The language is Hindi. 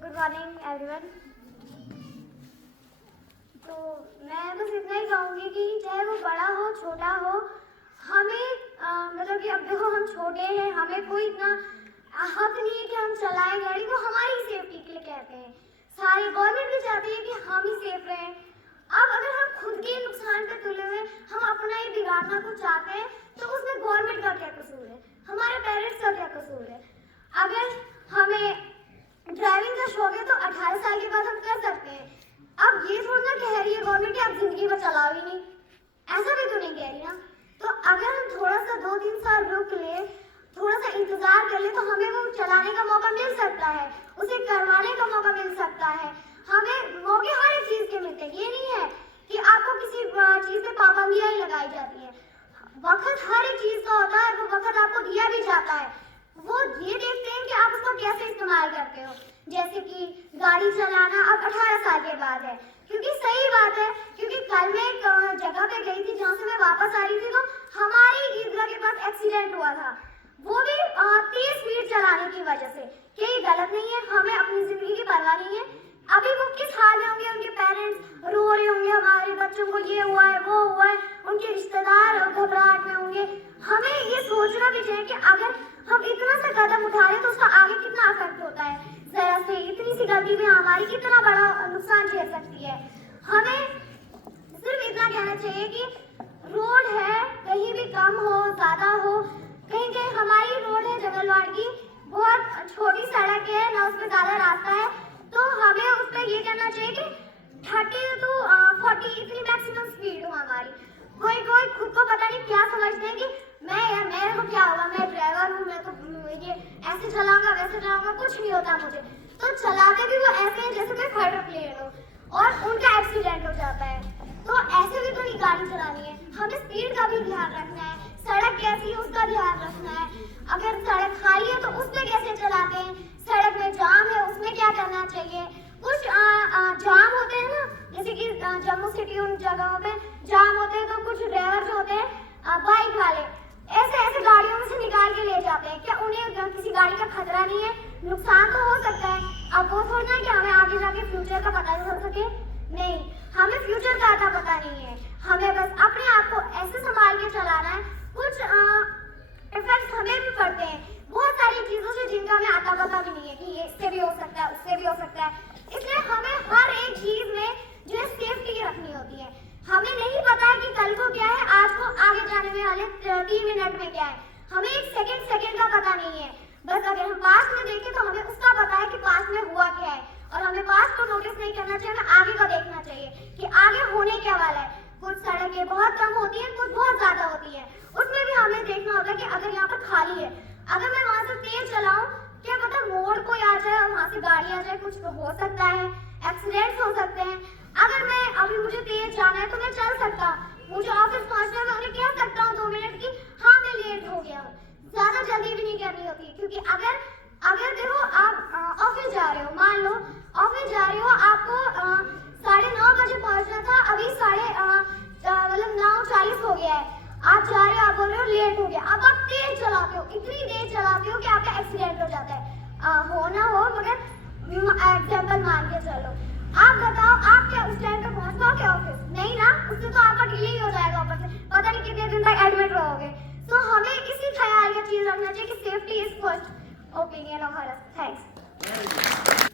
Good morning everyone. तो मैं बस इतना ही कहूँगी कि चाहे वो बड़ा हो छोटा हो, हमें मतलब कि अब देखो हम छोटे हैं, हमें कोई इतना हक नहीं है कि हम चलाएं गाड़ी, वो हमारी सेफ्टी के लिए कहते हैं। सारी गवर्नमेंट भी चाहती है कि हम ही सेफ रहें। अब अगर हम खुद के नुकसान पे तुले हुए हम अपना ही बिगाड़ना कुछ चाहते हैं तो उसमें गवर्नमेंट का क्या कसूर है, हमारे पेरेंट्स का क्या कसूर है। अगर हमें ड्राइविंग का शौक है तो 18 साल के बाद हम कर सकते हैं। अब ये थोड़ा ना कह रही है गवर्नमेंट कि आप जिंदगी में चलाओ ही नहीं, ऐसा भी तो नहीं कह रही ना। तो अगर हम थोड़ा सा 2-3 साल रुक ले, थोड़ा सा इंतजार कर ले तो हमें वो चलाने का मौका मिल सकता है, उसे करवाने का मौका मिल सकता है। हमें मौके हर एक चीज के मिलते हैं, ये नहीं है कि आपको किसी चीज पे पाबंदियां ही लगाई जाती है। वक्त हर एक चीज का होता है, वो वक्त आपको दिया भी जाता है। वो ये देखते हैं कि आप उसको कैसे इस्तेमाल करते हो। जैसे कि गाड़ी चलाना अब 18 साल के बाद है, क्योंकि सही बात है, क्योंकि कल मैं एक जगह पे गई थी जहाँ से मैं वापस आ रही थी तो हमारी ईदगाह के पास एक्सीडेंट हुआ था, वो भी तेज स्पीड चलाने की वजह से। क्या ये गलत नहीं है? हमें अपनी जिंदगी की परवाह नहीं है? अभी वो किस हाल में होंगे, उनके पेरेंट्स रो रहे होंगे, हमारे बच्चों को ये हुआ है वो हुआ है, उनके रिश्तेदार घबराहट में होंगे। हमें ये सोचना भी चाहिए कि अगर हम इतना सा कदम उठा रहे तो उसका आगे कितना इफेक्ट होता है। जरा से इतनी सी गलती में हमारी कितना बड़ा नुकसान झेल सकती है। हमें सिर्फ इतना कहना चाहिए कि रोड है, कहीं भी कम हो ज्यादा हो, कहीं कहीं हमारी रोड है जंगलवाड़ की, बहुत छोटी सड़क है ना, उसमें ज्यादा रास्ता है, तो हमें उस पर ये करना चाहिए कि 30 to 40 इतनी मैक्सिमम स्पीड हो हमारी। कोई कोई खुद को पता नहीं क्या समझते हैं कि मेरे को क्या होगा, मैं ड्राइवर हूँ, मैं तो ये ऐसे चलाऊंगा वैसे चलाऊंगा, कुछ नहीं होता मुझे। तो चलाते भी वो ऐसे हैं जैसे कोई फाइटर प्लेन हो और उनका एक्सीडेंट हो जाता है। तो ऐसे भी तो नहीं गाड़ी चलानी है, हमें स्पीड का भी ध्यान रखना है, सड़क कैसी है उसका ध्यान रखना है। अगर सड़क खाली है तो उस पर कैसे चलाते हैं, सड़क में जाम है उसमें क्या करना चाहिए। कुछ जाम होते हैं ना, जैसे कि जम्मू सिटी उन जगहों पे जाम होते हैं तो कुछ ड्राइवर जो होते हैं बाइक वाले ऐसे गाड़ियों में से निकाल के ले जाते हैं। क्या उन्हें किसी गाड़ी का खतरा नहीं है? नुकसान तो हो सकता है। अब वो थोड़ा ना कि हमें आगे जाके फ्यूचर का पता चल सके, नहीं, हमें फ्यूचर का आता पता नहीं है। हमें बस अपने आप को ऐसे संभाल के चलाना है। कुछ इफेक्ट्स हमें भी पड़ते हैं बहुत सारी चीजों से जिनका हमें आता पता भी नहीं है कि ये इससे भी हो सकता है उससे भी हो सकता है। इसलिए हमें हर एक चीज में जो है सेफ्टी रखनी होती है। हमें नहीं पता है कि कल को क्या है, आज को आगे जाने में वाले 3 मिनट में क्या है, हमें एक सेकंड का पता नहीं है। बस अगर हम पास्ट में देखें तो हमें उसका पता है कि पास्ट में हुआ क्या है, और हमें पास्ट को नोटिस नहीं करना चाहिए, हमें आगे का देखना चाहिए कि आगे होने क्या वाला है। कुछ सड़कें बहुत कम होती है, कुछ बहुत ज्यादा होती है, उसमें भी हमें देखना होता है कि अगर यहाँ पर खाली है, अगर मैं वहां से तेज चलाऊं, क्या पता मोड़ कोई आ जाए और वहां से गाड़ी आ जाए, कुछ तो हो सकता है, एक्सीडेंट्स हो सकते हैं। अगर मैं अभी मुझे तेज जाना है तो मैं चल सकता, मुझे ऑफिस पहुंचना है, मैं उन्हें कह सकता हूँ 2 मिनट की हाँ मैं लेट हो गया हूँ। ज्यादा जल्दी भी नहीं करनी होती, क्योंकि अगर देखो आप ऑफिस जा रहे हो, मान लो ऑफिस जा रहे हो, आपको 9:30 बजे पहुंचना था, अभी 9:40 हो गया है, आप जा रहे हो, आप बोल रहे हो लेट हो गया। अब आप तेज चलाते हो, इतनी तेज चलाते हो कि आपका एक्सीडेंट हो जाता है। हो ना हो, मगर एग्जाम्पल मान के चलो। आप बताओ, आप क्या उस टाइम पे पहुंच पाओगे ऑफिस? नहीं ना, उससे तो आपका डिले ही हो जाएगा, ऊपर से पता नहीं कितने दिन तक एडमिट रहोगे। तो हमें इसी ख्याल का चीज रखना चाहिए कि safety is first opinion of her. Thanks.